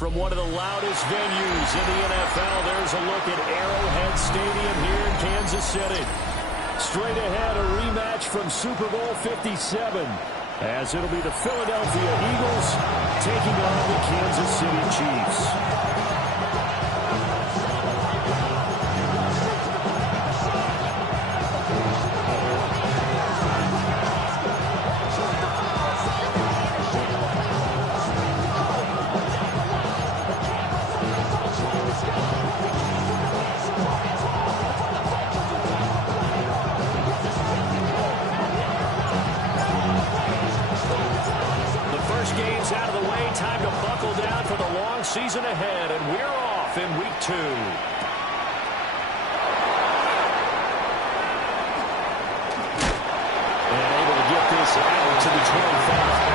From one of the loudest venues in the NFL, there's a look at Arrowhead Stadium here in Kansas City. Straight ahead, a rematch from Super Bowl 57, as it'll be the Philadelphia Eagles taking on the Kansas City Chiefs. Games out of the way, time to buckle down for the long season ahead, and we're off in week 2. And able to get this out to the 25.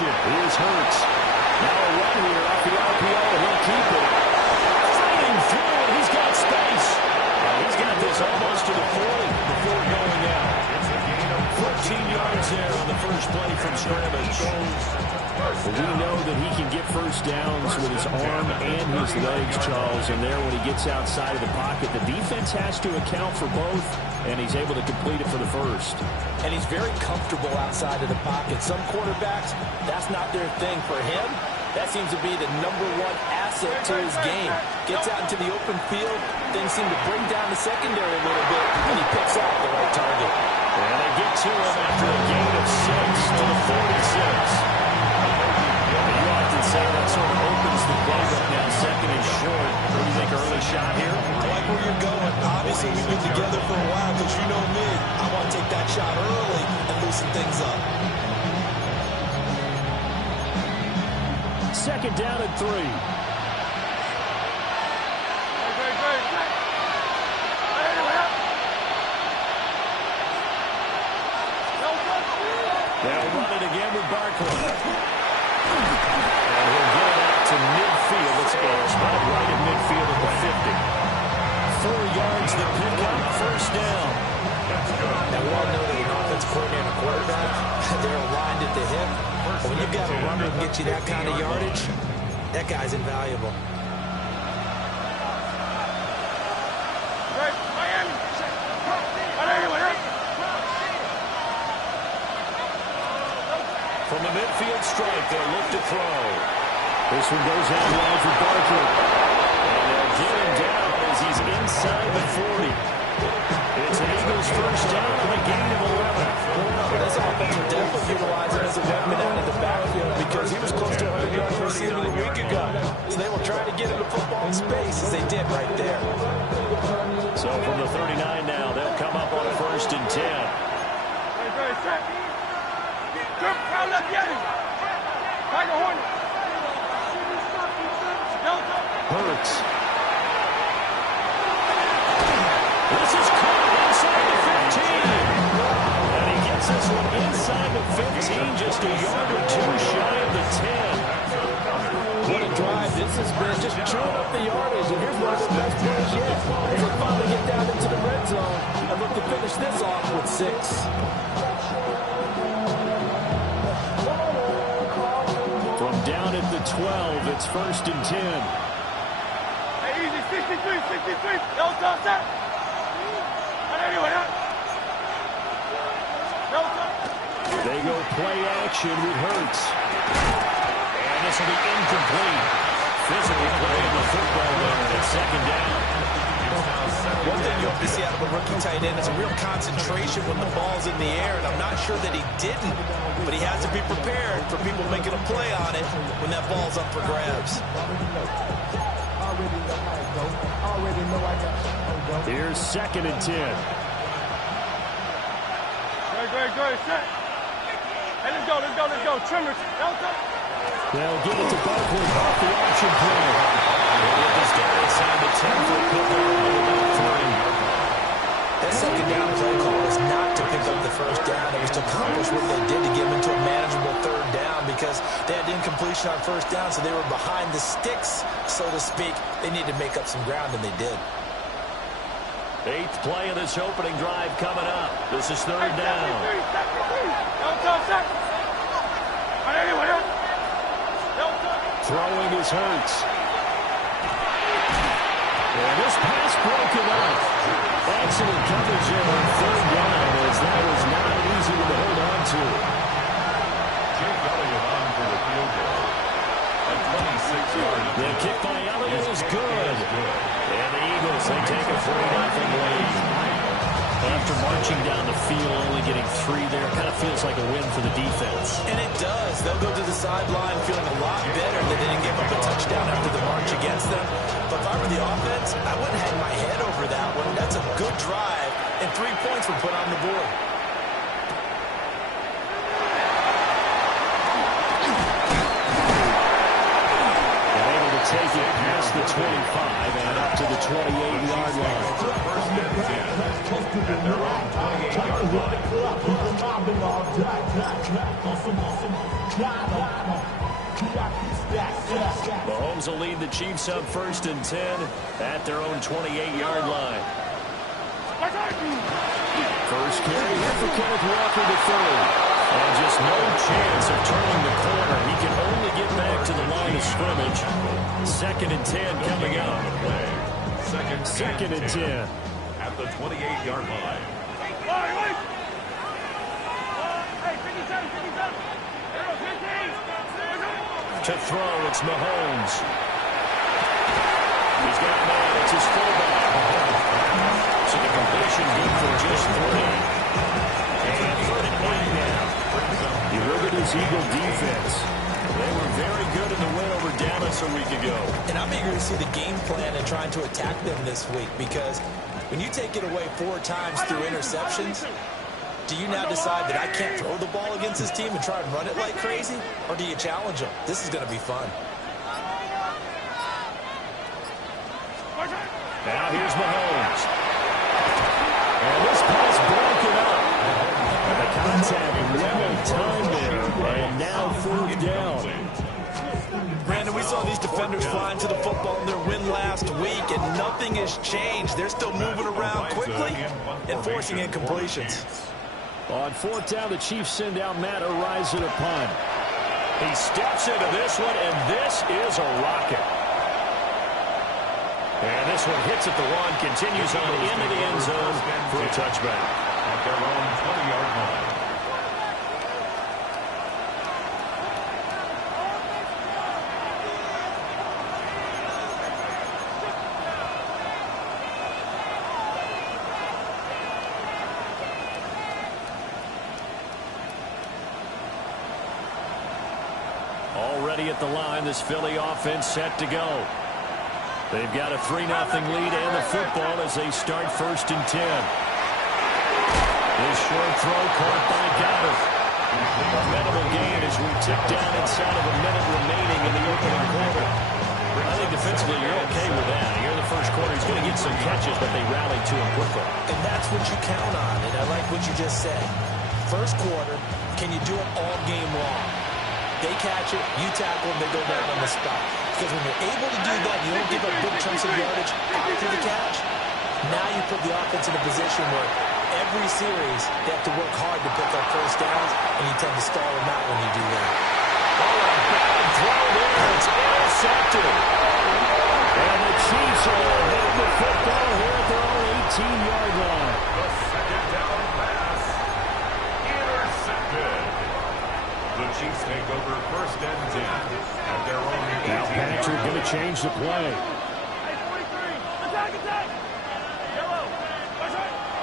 Here's Hurts. Now a run here off the RPO, and he'll keep it. Sliding through, and he's got space. He's got this almost to the 40 before going out. 14 yards there on the first play from scrimmage. We know that he can get first downs with his arm and his legs, Charles, and there when he gets outside of the pocket, the defense has to account for both, and he's able to complete it for the first. And he's very comfortable outside of the pocket. Some quarterbacks, that's not their thing. For him, that seems to be the #1 asset to his game. Gets out into the open field, things seem to break down the secondary a little bit, and he picks out the right target. And they get to him after a gain of 6 to the 46. You often say that sort of opens the playbook now, second and short. What do you think, early shot here? I like where you're going. Obviously, we've been together for a while, but you know me. I want to take that shot early and loosen things up. Second down and 3. They'll run it again with Barkley. And he'll get it out to midfield. Let's go. Spot right at midfield at the 50. 4 yards the pickup. First down. Now, we all know that an offense coordinator and a quarterback, they're aligned at the hip. But when you've got a runner who can get you that kind of yardage, that guy's invaluable. From the midfield stripe, they'll look to throw. This one goes out wide for Barkley. And they'll get him down as he's inside the 40. It's an Eagles first down and a gain of 11. Well, this offense will definitely utilize him as a weapon out of the backfield because he was close to 100 yards receiving a week ago. So they will try to get him the football in space as they did right there. So from the 39 now, they'll come up on a 1st and 10. Hurts. This is caught inside the 15. And he gets this one inside the 15, just a yard or 2 shy of the 10. What a drive this has been, just chewing up the yardage. And here's one of the best plays yet. As they finally get down into the red zone and look to finish this off with 6. From down at the 12, it's 1st and 10. Hey, easy, 63. No touch that. They go play action with Hurts. And this will be incomplete. Physical play of the football there at 2nd down. One thing you have to see out of a rookie tight end is a real concentration when the ball's in the air, and I'm not sure that he didn't, but he has to be prepared for people making a play on it when that ball's up for grabs. Here's 2nd and 10. Great, set. Hey, let's go. Trimmers. Delta. They'll give it to Barkley off the option play. They'll get this guy inside the 10 for a pickup of about 3. That second down play call was not to pick up the first down. It was to accomplish what they did to get them into a manageable third down because they had incompletion on first down, so they were behind the sticks, so to speak. They needed to make up some ground, and they did. 8th play of this opening drive coming up. This is third down. Throwing is Hurts. And this pass broken up. Excellent coverage here on third down as that was not easy to hold on to. Jake Elliott on for the field goal. A 26-yard. The kick by Elliott is good. And the Eagles, they take a 3-0 lead. After marching down the field, only getting 3 there, kind of feels like a win for the defense. And it does. They'll go to the sideline feeling a lot better that they didn't give up a touchdown after the march against them. But if I were the offense, I wouldn't hang my head over that one. That's a good drive, and 3 points were put on the board. Take it past the 25 and up to the 28-yard line. First and 10 at their own 28-yard line. Mahomes will lead the Chiefs up 1st and 10 at their own 28-yard line. First carry here for Kenneth Walker the third. And just no chance of turning the corner. He can only get back to the line of scrimmage. 2nd and 10 coming up. Second and 10. At the 28-yard line. To throw, it's Mahomes. He's got a man. It's his fullback. So the completion good for just 3. And 3rd and 8 now. You look at this Eagle defense. They were very good in the win over Dallas a week ago. And I'm eager to see the game plan and trying to attack them this week because when you take it away 4 times through interceptions, do you now decide that I can't throw the ball against this team and try and run it like crazy? Or do you challenge them? This is going to be fun. Now here's Mahomes. And this pass broken up. And the contact well timed there. And now 4th down. Brandon, we saw these defenders flying to the football in their win last week, and nothing has changed. They're still moving around quickly and forcing incompletions. On 4th down, the Chiefs send out Matt Araiza to punt. He steps into this one, and this is a rocket. And this one hits at the 1, continues on into the end zone for a touchback. At their own 20-yard line. Already at the line, this Philly offense set to go. They've got a 3-0 lead and the football as they start 1st and 10. This short throw caught by Goddard. A minimal gain as we tick down inside of a minute remaining in the opening quarter. I think defensively you're okay with that. Here in the first quarter, he's going to get some catches, but they rallied to him quickly. And that's what you count on, and I like what you just said. First quarter, can you do it all game long? They catch it, you tackle them, they go down on the spot. Because when you're able to do that, you don't give up big chunks of yardage after the catch. Now you put the offense in a position where every series they have to work hard to pick up first downs, and you tend to stall them out when you do that. Oh, a bad throw there. It's intercepted. And the Chiefs are going to have the football here at their own 18-yard line. The second down pass. Intercepted. The Chiefs take over 1st and 10 at their own 18. Now Patrick going to change the play.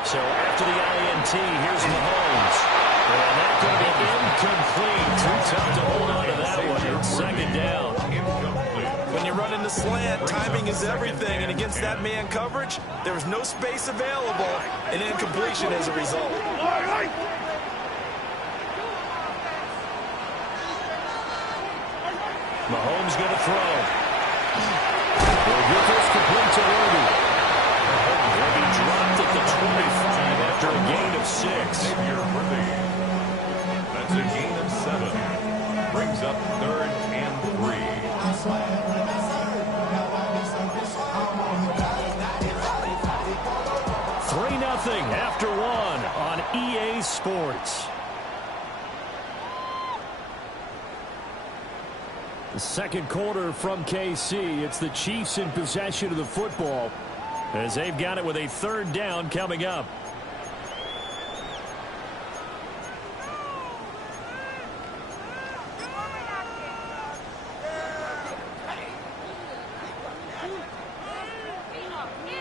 So after the INT, here's Mahomes. And that's going to be incomplete. Too tough to hold on to that one. It's 2nd down. When you run in the slant, timing is everything. And against that man coverage, there's no space available. And incompletion as a result. Mahomes going to throw. They'll get this complete to Worthy. He'll be dropped at the 25 after a gain of 6. That's a gain of 7. Brings up 3rd and 3. 3-0 after 1 on EA Sports. The second quarter from KC. It's the Chiefs in possession of the football as they've got it with a 3rd down coming up.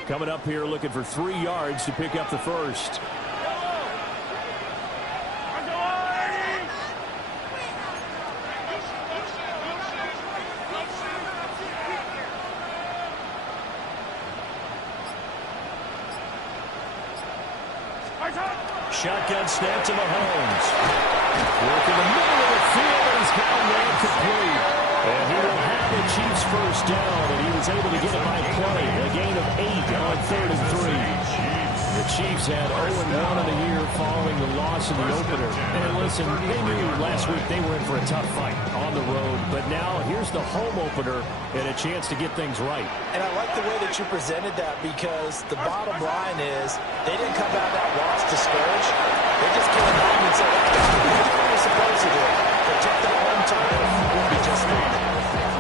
Coming up here looking for 3 yards to pick up the first. Shotgun snap to Mahomes. Work in the middle of the field. He's got a man complete. And he will have the Chiefs first down. And he was able to get it by play. A gain of 8 on 3rd and 3. The Chiefs had 0-1 in the year following the loss in the opener. And listen, they knew last week they were in for a tough fight on the road. But now here's the home opener and a chance to get things right. And I like the way that you presented that because the bottom line is they didn't come out of that loss discouraged. They just came out and said, hey, we did what we're supposed to do. Protect that home turf. We'll be just fine.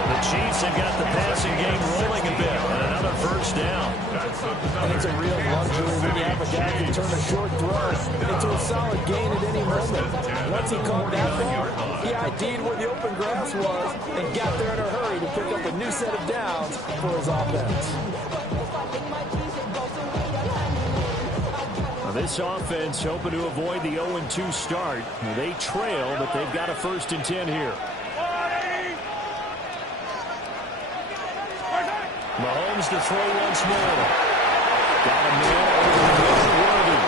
The Chiefs have got the passing game rolling a bit and another first down. And it's a real luxury when you have a guy who can turn a short throw into a solid gain at any moment. Once he caught that ball, he ID'd where the open grass was and got there in a hurry to pick up a new set of downs for his offense. Now this offense hoping to avoid the 0-2 start. They trail, but they've got a 1st and 10 here. Mahomes to throw once more. Got a man over the middle, Worthy.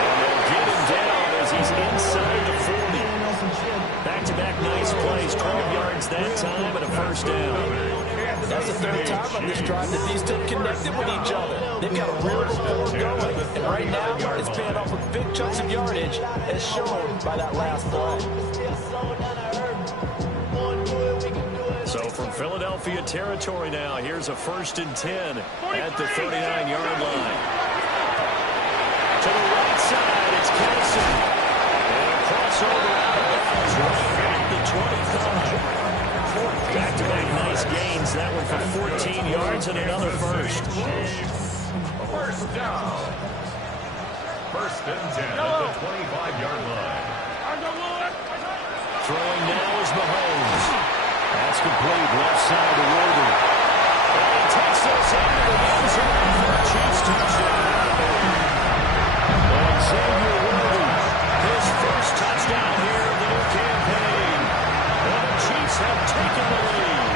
And they'll get him down as he's inside the 40. Back-to-back nice plays. 12 yards that time and a 1st down. That's the 3rd time on this drive that these two connected with each other. They've got a real rapport going. And right now, it's paying off with big chunks of yardage as shown by that last play. So from Philadelphia territory now, here's a 1st and 10 at the 39-yard line. To the right side, it's Kelsey. And a crossover out of bounds right at the 25. Back-to-back nice gains. That one for 14 yards and another 1st. First down. 1st and 10 at the 25-yard line. Throwing now is Mahomes. That's complete, left side to Worthy. And he takes this into the end zone for a Chiefs touchdown. And Xavier Worthy, his 1st touchdown here of the new campaign. And the Chiefs have taken the lead.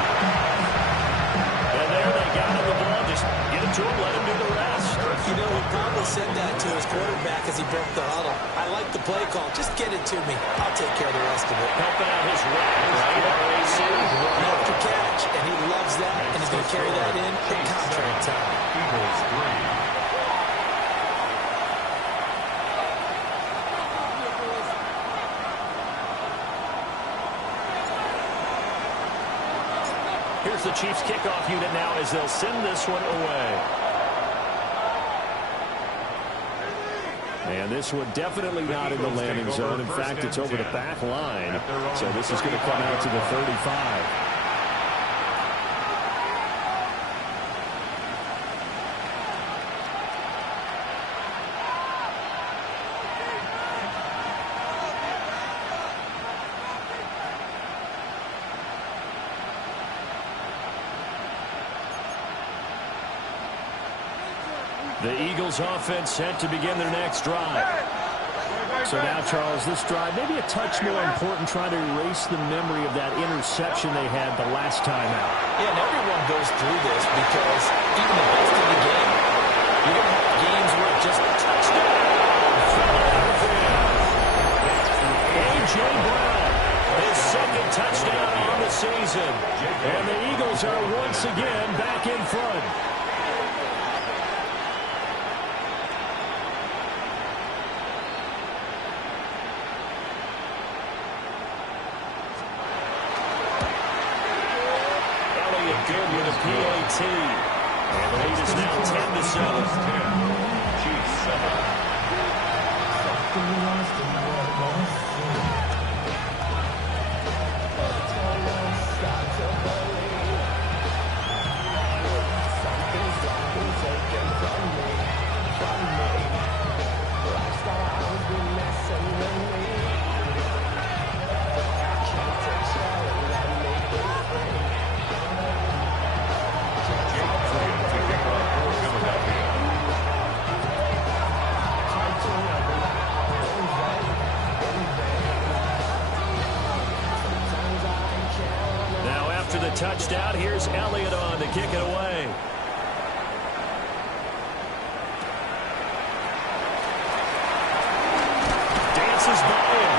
And there they got him the ball. Just get it to him, let him do the rest. You know, he probably said that to his quarterback as he broke the huddle. I like the play call. Just get it to me. I'll take care of the rest of it. Helping out his right. After catch, and he loves that, and he's going to carry that in contract time. Eagles 3. Here's the Chiefs kickoff unit now as they'll send this one away. And this one definitely not in the landing zone. In fact, it's over the back line. So this is going to come out to the 35. The Eagles offense set to begin their next drive. So now, Charles, this drive maybe a touch more important, trying to erase the memory of that interception they had the last time out. Yeah, and everyone goes through this because even the best of the game, you're going to have games where it just touchdown. A.J. Brown, his 2nd touchdown on the season. And the Eagles are once again back in front. Elliott good with a PAT. And the lead is now 10-7. Chiefs 7. Touchdown. Here's Elliott on to kick it away. Dances by him.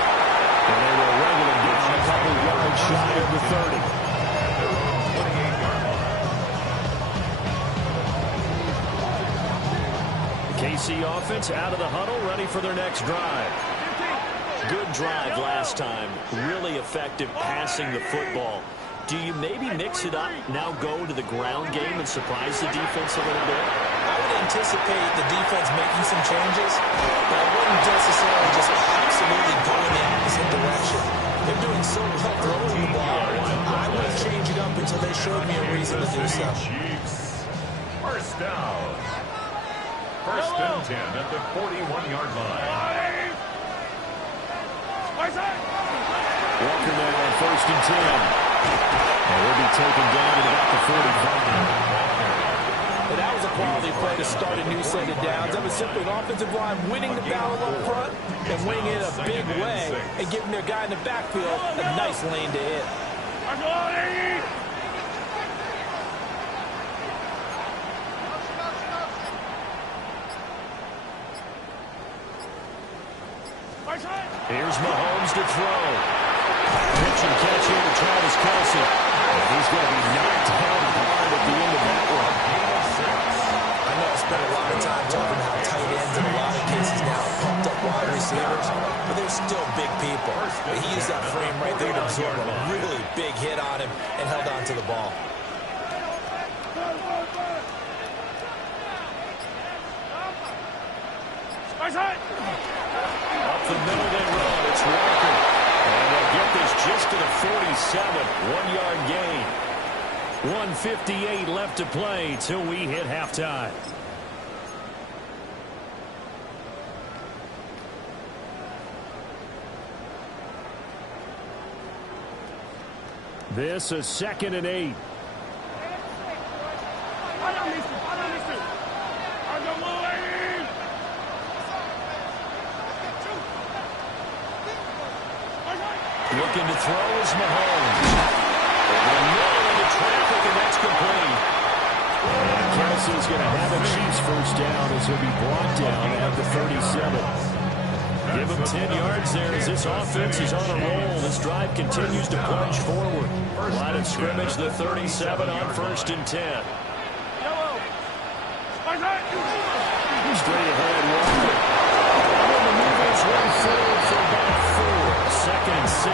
And they will wrangle him down a couple yards shy of the 30. KC offense out of the huddle, ready for their next drive. Good drive last time. Really effective passing the football. Do you maybe mix it up, now go to the ground game and surprise the defense a little bit? I would anticipate the defense making some changes, but I wouldn't necessarily just absolutely going in opposite direction. They're doing so well throwing the ball. I wouldn't change it up until they showed me a reason to do so. Chiefs. First down. First and 10 at the 41-yard line. Walker now on first and 10. And will be taken down at about the 45. But that was a quality play to start a new set of downs. That was simply an offensive line winning the battle up front and winning it in a big way and giving their guy in the backfield a nice lane to hit. Here's Mahomes to throw. Pitch and catch here to Travis Kelce. And he's going to be knocked hard at the end of that one. I know I spent a lot of time talking about tight ends in a lot of cases now, pumped up wide receivers, but they're still big people. But he used that frame right there to absorb a really big hit on him and held on to the ball. Up the middle they run. It's Walker. And they'll get this just to the 47. 1-yard gain. 1:58 left to play till we hit halftime. This is 2nd and 8. Looking to throw is Mahomes. Over the middle into traffic, and that's complete. And Kelce's going to have a Chiefs first down as he'll be brought down at the 37. Give him 10 yards there as this offense is on a roll. This drive continues to plunge forward. Line of scrimmage, the 37 on 1st and 10. Straight ahead, Walker. And the movers run forward for about 4. 2nd and 6.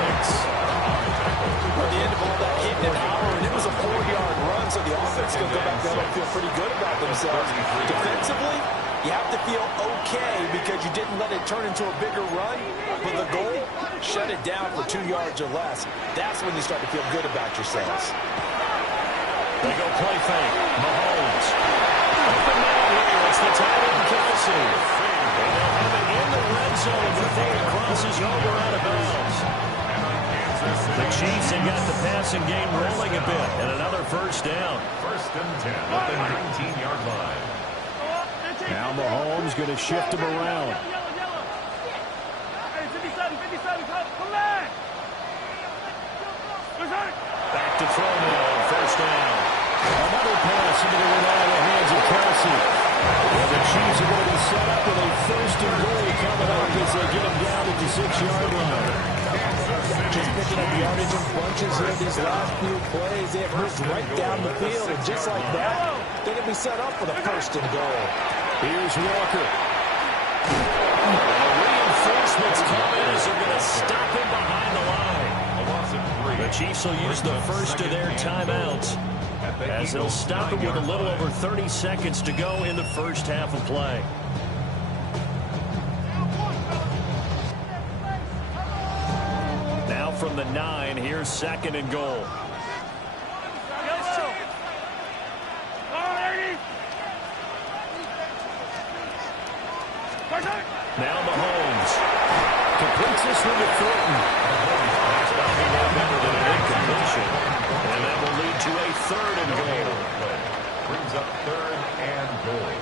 At the end of all that hitting an hour, and it was a 4-yard run, so the offense going to go back down and feel pretty good about themselves. Defensively, you have to feel okay because you didn't let it turn into a bigger run, but the goal, shut it down for 2 yards or less. That's when you start to feel good about yourselves. They go play fake. Mahomes. Open man here. It's the tight end, Kelce. And they'll have it in the red zone before he crosses over out of bounds. The Chiefs have got the passing game rolling a bit, and another first down. 1st and 10 at the 19-yard line. Now Mahomes going to shift him around. Back to throw now, first down. Another pass into the hands of Kelce. And the Chiefs are going to be set up with a 1st and goal coming up as they get him down at the 6-yard line. Just picking up yardage in bunches here these last few plays. They have moved right down the field, and just like that, they're going to be set up for the 1st and goal. Here's Walker. Reinforcements come in as they're going to stop him behind the line. The Chiefs will use the first of their timeouts as they'll stop it with a little over 30 seconds to go in the first half of play. Now from the 9, here's 2nd and goal. Now Mahomes completes this one to Thornton. That's about to be no better than an incompletion. And that will lead to a 3rd and goal. Brings up 3rd and goal.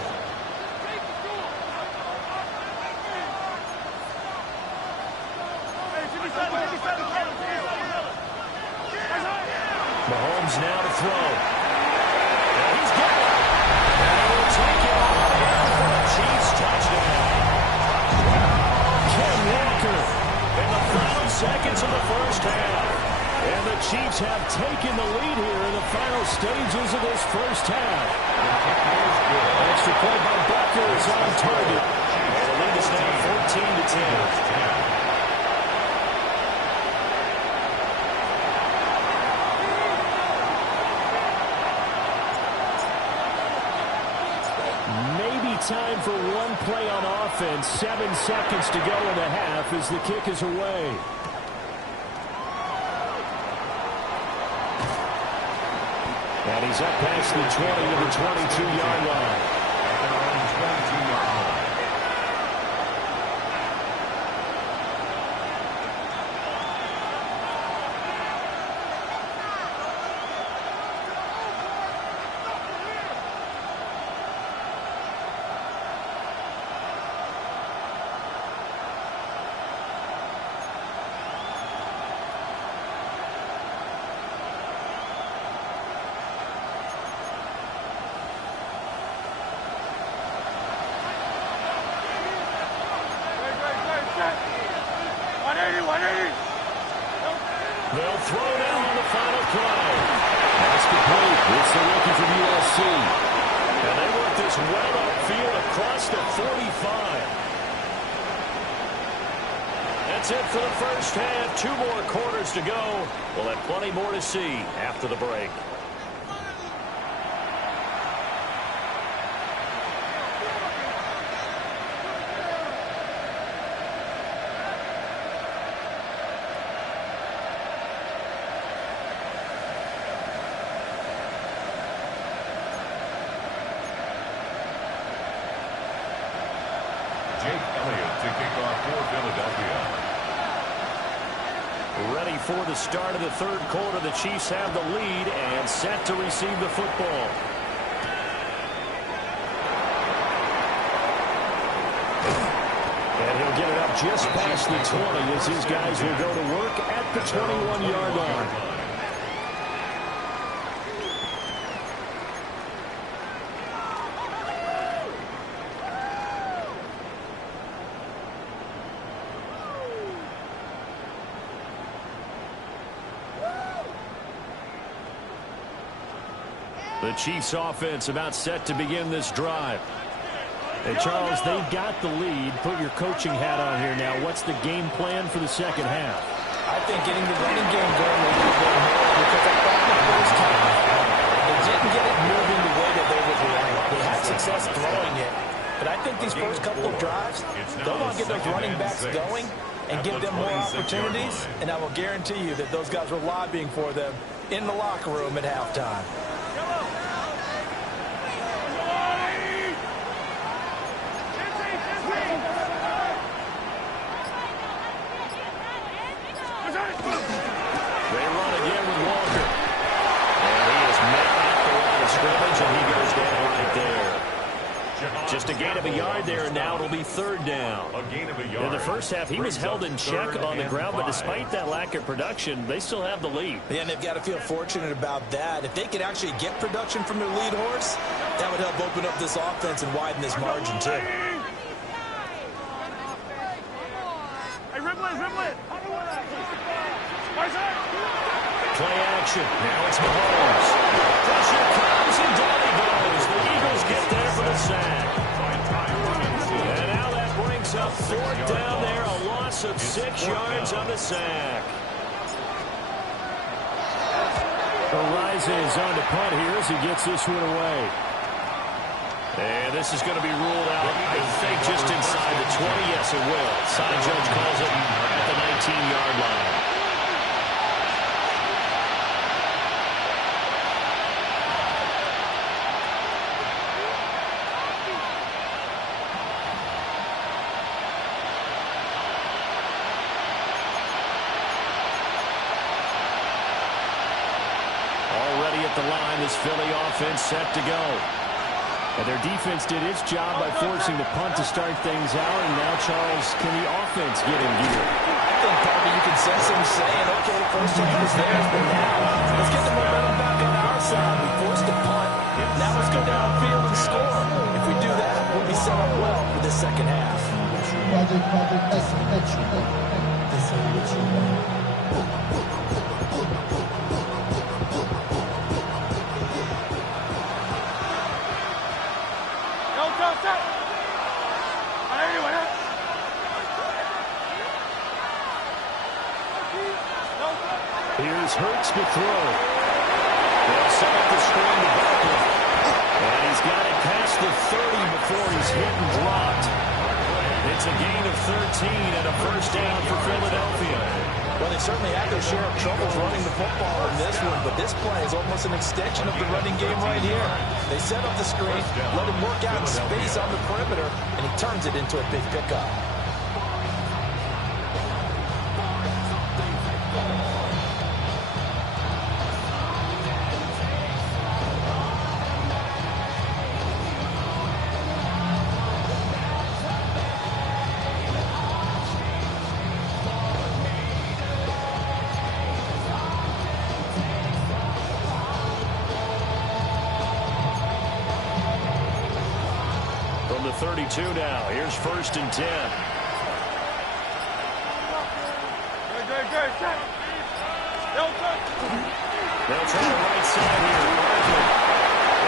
Mahomes now to throw. And he's got it. And he will take it all in for a Chiefs touchdown. Ken Walker in the final seconds of the first half. And the Chiefs have taken the lead here in the final stages of this first half. Extra point by Bucker is on target. And the lead is now 14-10. Time for one play on offense. 7 seconds to go in the half as the kick is away. And he's up past the 20 to the 22-yard line. At their own 22-yard line. They'll throw down on the final play. That's complete. It's the rookie from USC. And they work this well upfield across the 45. That's it for the first half. 2 more quarters to go. We'll have plenty more to see after the break. Ready for the start of the 3rd quarter. The Chiefs have the lead and set to receive the football. And he'll get it up just past the 20 as his guys will go to work at the 21-yard line. The Chiefs offense about set to begin this drive. And Charles, they've got the lead. Put your coaching hat on here now. What's the game plan for the second half? I think getting the running game going a little bit more because I thought the first half they didn't get it moving the way that they would like. They had success throwing it. But I think these first couple of drives, they'll want to get those running backs going and give them more opportunities. And I will guarantee you that those guys were lobbying for them in the locker room at halftime. Just a gain of a yard there, and now it'll be 3rd down. In the first half, he was held in check on the ground, but despite that lack of production, they still have the lead. Yeah, and they've got to feel fortunate about that. If they could actually get production from their lead horse, that would help open up this offense and widen this margin, too. Hey, Riblet! play action. Now it's Mahomes. Pressure comes, and down he goes. The Eagles get there for the sack. And now that brings up fourth down there, a loss of 6 yards on the sack. Ariza is on to punt here as he gets this one away. And this is going to be ruled out, I think, just inside the 20. Yes, it will. Side judge calls it at the 19-yard line. Already at the line, this Philly offense set to go. And their defense did its job by forcing the punt to start things out. And now, Charles, can the offense get in gear? I think probably you can sense them saying, okay, the first time was theirs, but now let's get the momentum back on our side. We forced the punt. Now let's go downfield and score. If we do that, we'll be set up well for the second half. Here's Hurts to throw. They'll set up the screen to Barkley. And he's got it past the 30 before he's hit and dropped. It's a gain of 13 and a first down for Philadelphia. Well, they certainly had their share of troubles running the football in this one, but this play is almost an extension of the running game right here. They set up the screen, let him work out in space on the perimeter, and he turns it into a big pickup. From the 32 now, here's 1st and 10. They'll try the right side here. Barkley.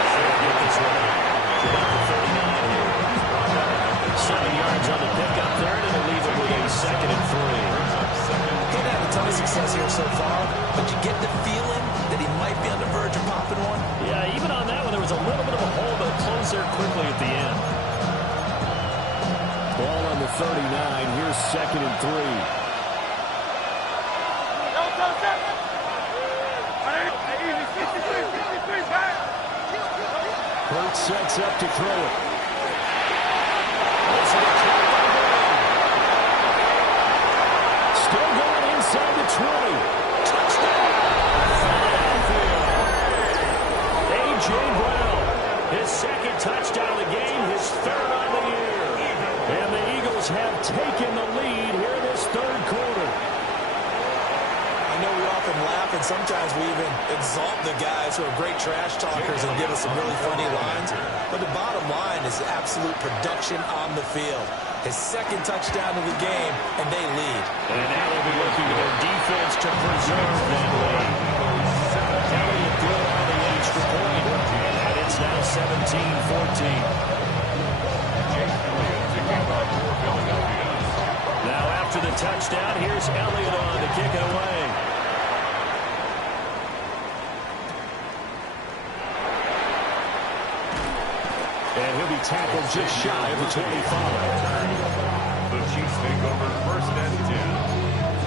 They'll get this one out. About the 39 here. 7 yards on the pickup there, and it'll leave it with a 2nd and 3. Didn't have a ton of success here so far, but you get the feeling that he might be on the verge of popping one. Yeah, even on that one, there was a little bit of a hole, but it closed there quickly at the end. Ball on the 39. Here's 2nd and 3. Hurts sets up to throw it. Still going inside the 20. Touchdown! A.J. Brown, his 2nd touchdown of the game, his 3rd on the year. And the Eagles have taken the lead here in this 3rd quarter. I know we often laugh, and sometimes we even exalt the guys who are great trash talkers and give us some really funny lines. But the bottom line is absolute production on the field. His 2nd touchdown of the game, and they lead. And now they'll be looking to their defense to preserve that lead. Elliott threw on the extra point, and it's now 17-14. Now after the touchdown, here's Elliott on to kick it away. And he'll be tackled just shy of the 25. The Chiefs take over 1st and 10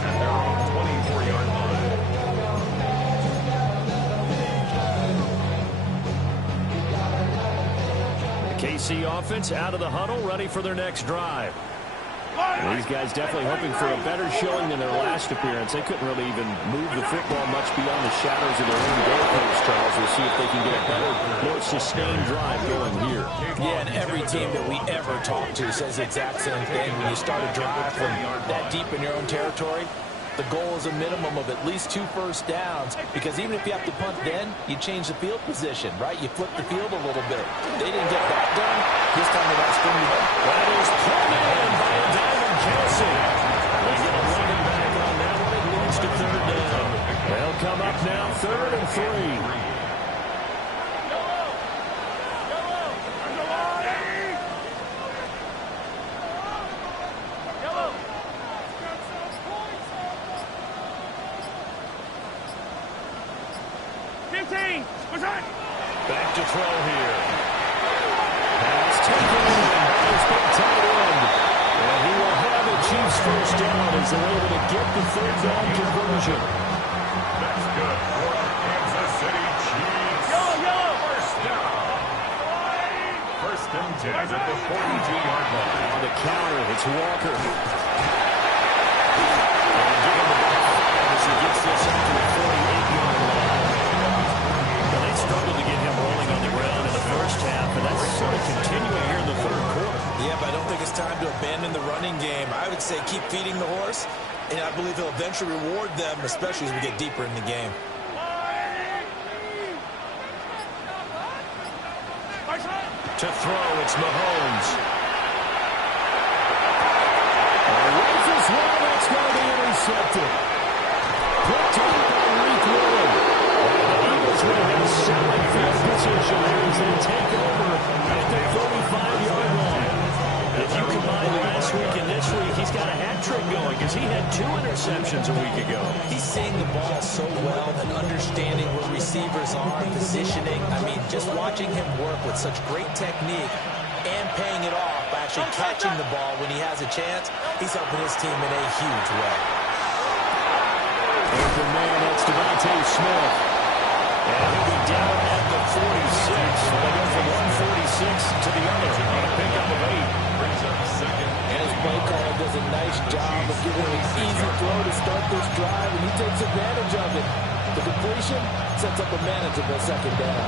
at their own 24-yard line. The KC offense out of the huddle, ready for their next drive. And these guys definitely hoping for a better showing than their last appearance. They couldn't really even move the football much beyond the shadows of their own goalpost, Charles. We'll see if they can get a better, more sustained drive going here. Yeah, and every team that we ever talk to says the exact same thing. When you start a drive from that deep in your own territory, the goal is a minimum of at least 2 first downs, because even if you have to punt then, you change the field position, right? You flip the field a little bit. They didn't get that done. This time they got spring the ball. That is pulled in by a Diamond Kelsey. They get a running back on that one. It leads to 3rd down. They'll come up now 3rd and 3. Back to throw here. Pass taken in by his big tight end. And he will have the Chiefs first down as they're able to get the 3rd down conversion. That's good for the Kansas City Chiefs. First down. 1st and 10 at the 42-yard line. On the counter, it's Walker. And give him the ball as he gets this up to the 48-yard line. Well, they struggled to get him rolling on the ground in the first half, and that's sort of continuing here in the 3rd quarter. Yeah, but I don't think it's time to abandon the running game. I would say keep feeding the horse, and I believe he'll eventually reward them, especially as we get deeper in the game. To throw, it's Mahomes. Raises one, that's going to be intercepted. Picked up by Reek Willen. The Eagles will have solid field position as they take over at the 35-yard line. If you combine last week and this week, he's got a hat trick going because he had 2 interceptions a week ago. He's seeing the ball so well and understanding where receivers are, positioning. I mean, just watching him work with such great technique and paying it off by actually catching the ball when he has a chance, he's helping his team in a huge way. Open man, that's Devontae Smith. And he'll be down at the 46. So they go from 146 to the other on a pickup of 8. Brings up 2nd. And his play caller does a nice job of giving him an easy throw to start this drive, and he takes advantage of it. The completion sets up a manageable 2nd down.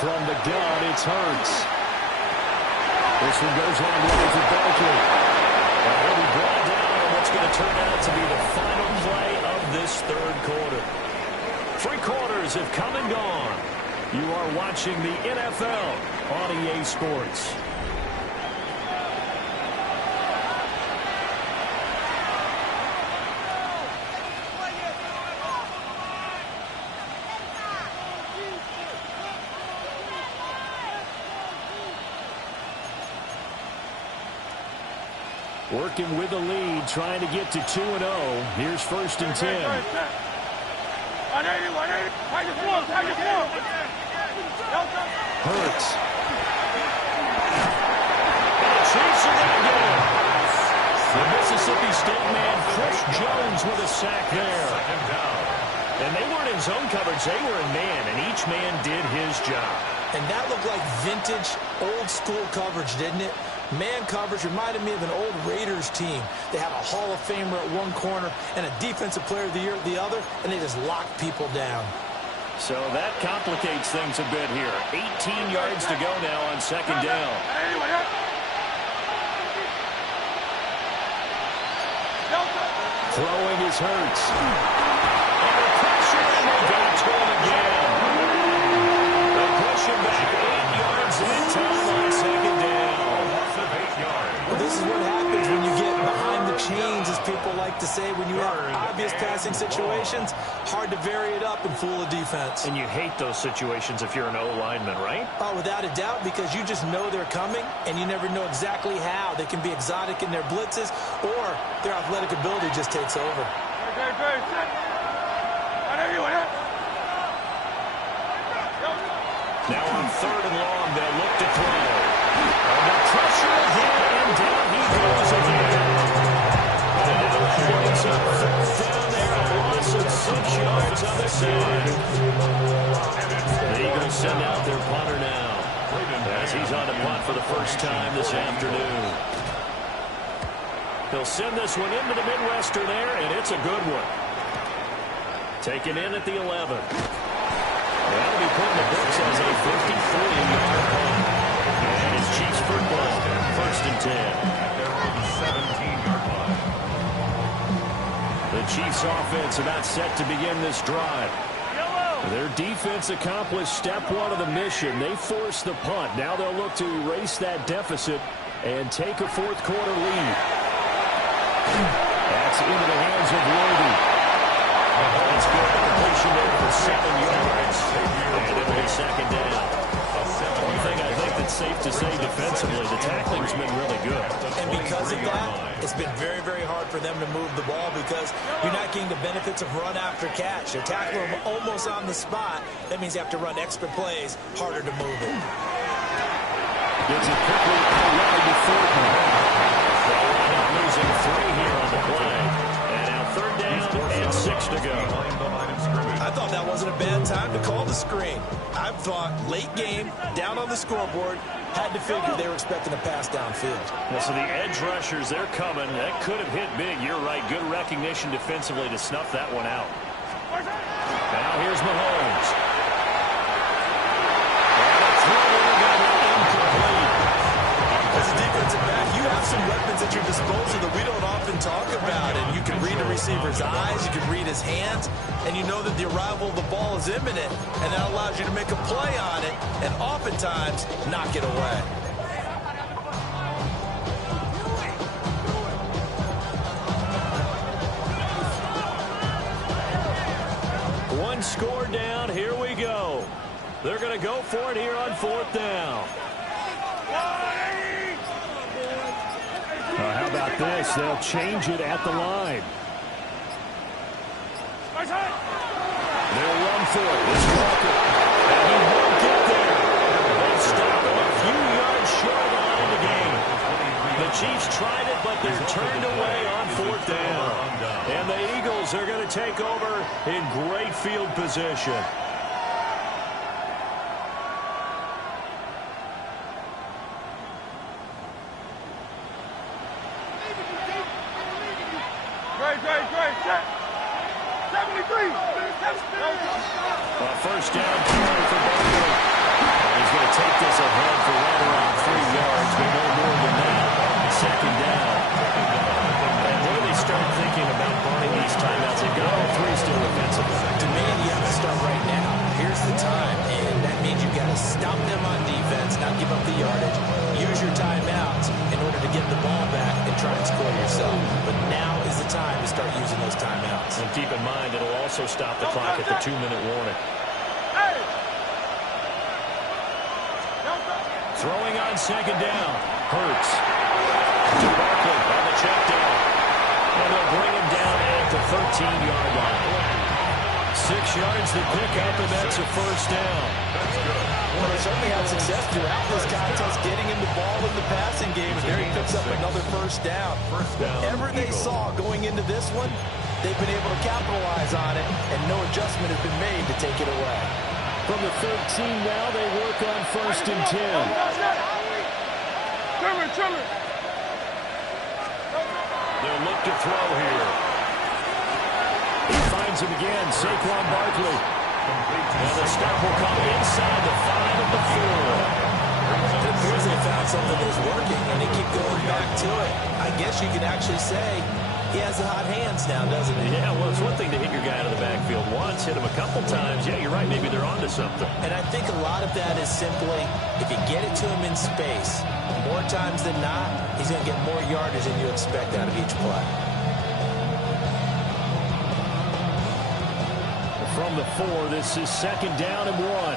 From the gun, it's Hurts. This one goes on looking for Barkley. And he'll be brought down on what's going to turn out to be the final play of this 3rd quarter. 3 quarters have come and gone. You are watching the NFL on EA Sports. Working with the lead, trying to get to 2-0. Here's 1st and 10. Hurts. And the Chiefs are going to get him. The Mississippi State man, Chris Jones, with a sack there. 2nd down. And they weren't in zone coverage, they were in man, and each man did his job. And that looked like vintage, old-school coverage, didn't it? Man coverage reminded me of an old Raiders team. They had a Hall of Famer at one corner and a Defensive Player of the Year at the other, and they just locked people down. So that complicates things a bit here. 18 yards to go now on 2nd down. Throwing is Hurts. And the pressure, and they got to him again. They push him back 8 yards that time on 2nd down. Well, this is what happens when you get behind the chains, as people like to say. When you have obvious passing situations, hard to vary it up and fool a defense. And you hate those situations if you're an O-lineman, right? Oh, without a doubt, because you just know they're coming, and you never know exactly how. They can be exotic in their blitzes, or their athletic ability just takes over. Now on 3rd and long, they'll look to throw. Under pressure again, and down he goes again. And that brings up 4th down there, a loss of 6 yards on the side. The Eagles send out their punter now, as he's on to punt for the first time this afternoon. He'll send this one into the Midwestern there, and it's a good one. Taken in at the 11. That'll be put in the books as a 53-yard punt. And it's Chiefs football, 1st and 10. They're on the 17-yard line. The Chiefs offense about set to begin this drive. Their defense accomplished step one of the mission. They forced the punt. Now they'll look to erase that deficit and take a fourth quarter lead. That's into the hands of Worthy. It's good completion there for 7 yards. And it'll be second down. One thing I think that's safe to say defensively, the tackling's been really good. And because of that, it's been very, very hard for them to move the ball because you're not getting the benefits of run after catch. They're tackling them almost on the spot. That means you have to run extra plays, harder to move it. Gets it quickly away to Thornton. They'll end up losing 3 here on the play. And now third down and 6 to go. I thought that wasn't a bad time to call the screen. I thought late game, down on the scoreboard, had to figure they were expecting a pass downfield. Well, so the edge rushers, they're coming. That could have hit big. You're right. Good recognition defensively to snuff that one out. Now here's Mahomes. As a defensive back, you have some weapons at your disposal that we don't often talk about. And you can read a receiver's eyes, you can read his hands, and you know that the arrival of the ball is imminent, and that allows you to make a play on it and oftentimes knock it away. One score down. Here we go. They're going to go for it here on fourth down. How about this? They'll change it at the line. They'll run for it. It's Walker. And he won't get there. They'll stop him a few yards short behind the game. The Chiefs tried it, but they're turned away on fourth down. And the Eagles are going to take over in great field position. First down carry for Barkley. He's going to take this at home for right around 3 yards, but no more than that. Second down. And where do they start thinking about burning these timeouts? They've got all 3 still defensively. To me, you have to start right now. Here's the time, and that means you've got to stop them on defense, not give up the yardage. Use your timeouts in order to get the ball back and try and score yourself. But now is the time to start using those timeouts. And keep in mind, it'll also stop the clock at the 2-minute warning. Throwing on second down. Hurts. To Barkley on the check down. And they'll bring him down at the 13-yard line. 6 yards to pick up, and that's a first down. Well, they certainly had success throughout this contest, getting him the ball in the passing game. There he picks up another first down. Whatever they saw going into this one, they've been able to capitalize on it, and no adjustment has been made to take it away. From the 13 now, they work on first and 10. They'll look to throw here. He finds him again, Saquon Barkley. And the stop will come inside the 5 of the 4. It appears they found something that's working, and they keep going back to it. I guess you could actually say he has the hot hands now, doesn't he? Yeah, well, it's one thing to hit your guy out of the backfield once, hit him a couple times. Yeah, you're right. Maybe they're onto something. And I think a lot of that is simply, if you get it to him in space, more times than not, he's going to get more yardage than you expect out of each play. From the 4, this is second down and 1.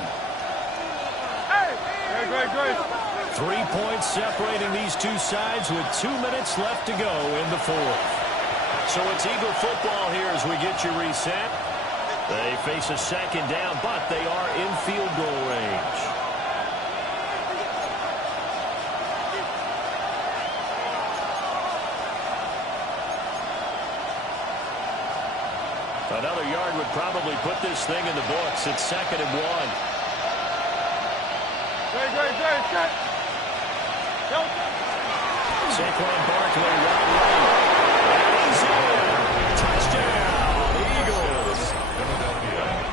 Great. 3 points separating these two sides with 2 minutes left to go in the 4th. So it's Eagle football here as we get you reset. They face a second down, but they are in field goal range. Another yard would probably put this thing in the books. It's second and 1. Great. Saquon Barkley right lane. He's in. Touchdown, Eagles.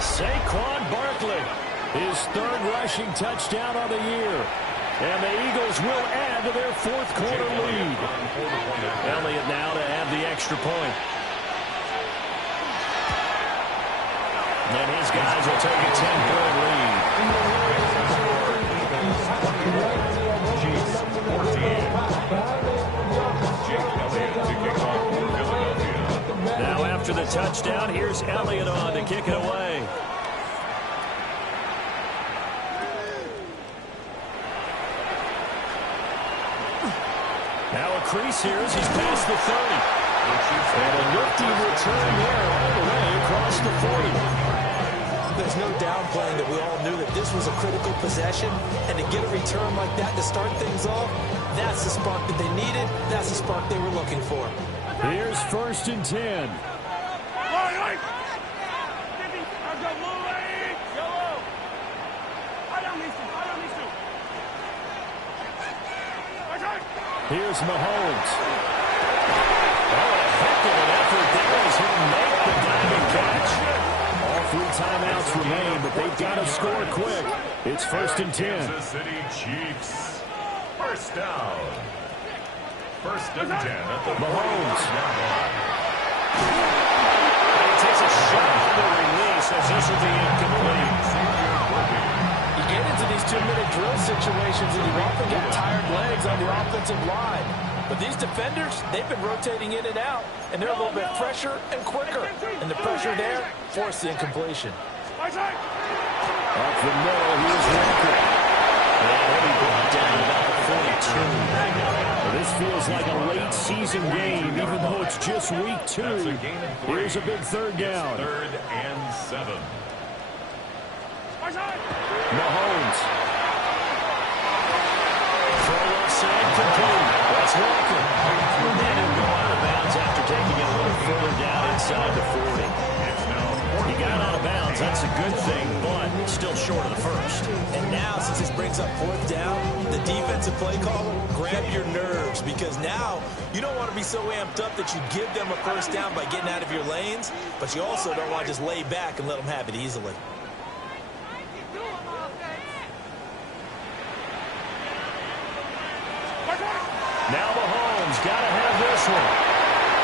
Saquon Barkley, his 3rd rushing touchdown of the year. And the Eagles will add to their 4th quarter lead. Elliott now to add the extra point. And his guys will take a 10-point lead. Chiefs 14. Jake Elliott to kick off for Philadelphia. Now after the touchdown, here's Elliott on to kick it away. Now a crease here as he's past the 30. And a nifty return there all the way across the 40. There's no downplaying that we all knew that this was a critical possession, and to get a return like that to start things off, that's the spark that they needed. That's the spark they were looking for. Here's 1st and 10. Here's Mahomes. Oh, a heck of an effort there as he'll make the diving catch. All 3 timeouts remain, but they've got to score quick. It's 1st and 10. Kansas City Chiefs. First down. 1st and 10 at the Mahomes. And he takes a shot on the release as this will be incomplete. You get into these 2-minute drill situations and you often get tired legs on the offensive line. But these defenders, they've been rotating in and out, and they're a little bit fresher and quicker. And the pressure there forced the incompletion. Up the middle, here's Walker. And he brought down about the 42. This feels like a late season game, even though it's just week 2. Here's a big 3rd down. 3rd and 7. Mahomes. Throw inside, complete. That's Walker. And he'll go out of bounds after taking it a little further down inside the 40. He got out of bounds. That's a good thing, but still short of the 1st. And now, since this brings up 4th down, the defensive play caller, grab your nerves, because now you don't want to be so amped up that you give them a 1st down by getting out of your lanes, but you also don't want to just lay back and let them have it easily. Now Mahomes got to have this one.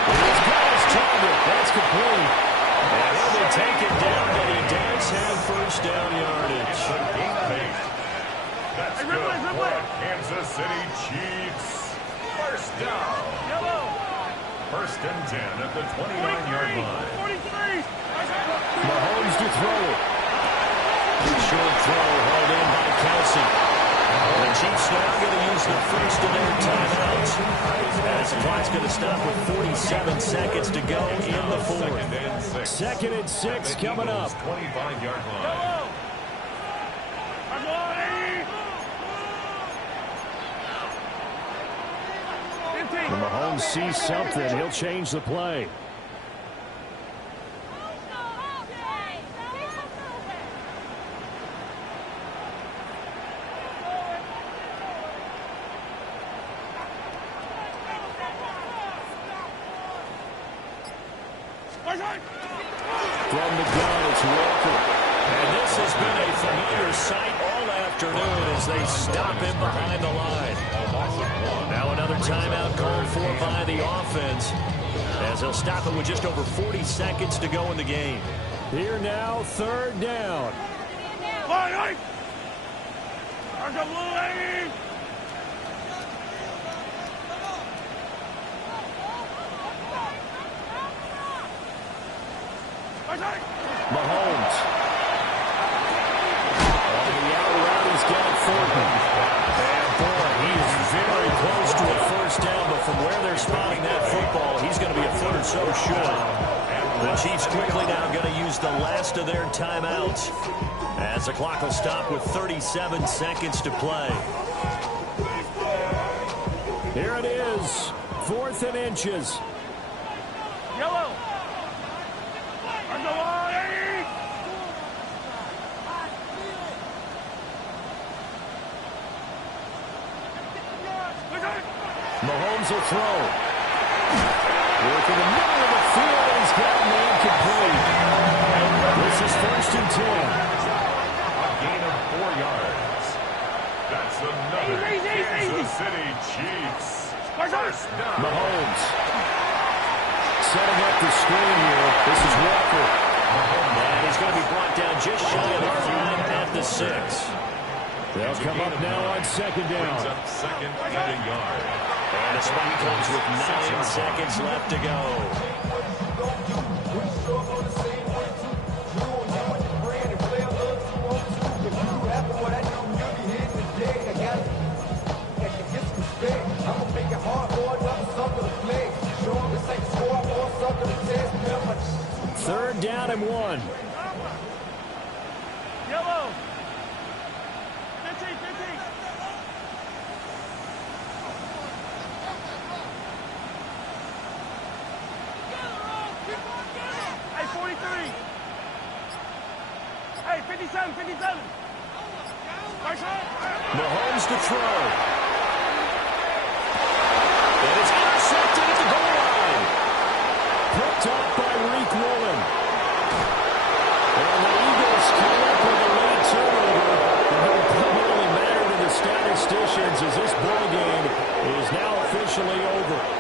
He's got his target. That's complete. And he'll be taken down, but he does have 1st down yardage. That's good for Kansas City Chiefs. 1st down. 1st and 10 at the 29-yard line. Mahomes to throw it. Short throw held in by Kelsey. The Chiefs now going to use the 1st of their timeouts. As the clock's going to stop with 47 seconds to go in the 4th. 2nd and 6 coming up. 25-yard line. When Mahomes sees something, he'll change the play. From the gun, it's Walker. And this has been a familiar sight all afternoon as they stop him behind the line. Now another timeout called for by the offense as they'll stop it with just over 40 seconds to go in the game. Here now, 3rd down. Mahomes. On the out route, he's got Thornton. And boy, he is very close to a 1st down, but from where they're spotting that football, he's going to be a foot or so short. The Chiefs quickly now going to use the last of their timeouts as the clock will stop with 37 seconds to play. Here it is, 4th and inches. Yellow. Mahomes will throw. Working the middle of the field, and he's got man complete. This is 1st and 10. A gain of 4 yards. That's another Kansas City Chiefs. 1st down. Mahomes setting up the screen here. This is Walker. And he's going to be brought down just shy of the 5 at the 6. They'll come up now on second down. Up second and a yard. And the spike comes with 9 seconds left to go. Third down and 1. Yellow. 15, 15. Hey, 43. Hey, 57, 57. Mahomes to throw. And it's intercepted at the goal line. Picked off by Reek Woolen. And the Eagles come up with a late turnover. And it will primarily matter to the statisticians as this ball game is now officially over.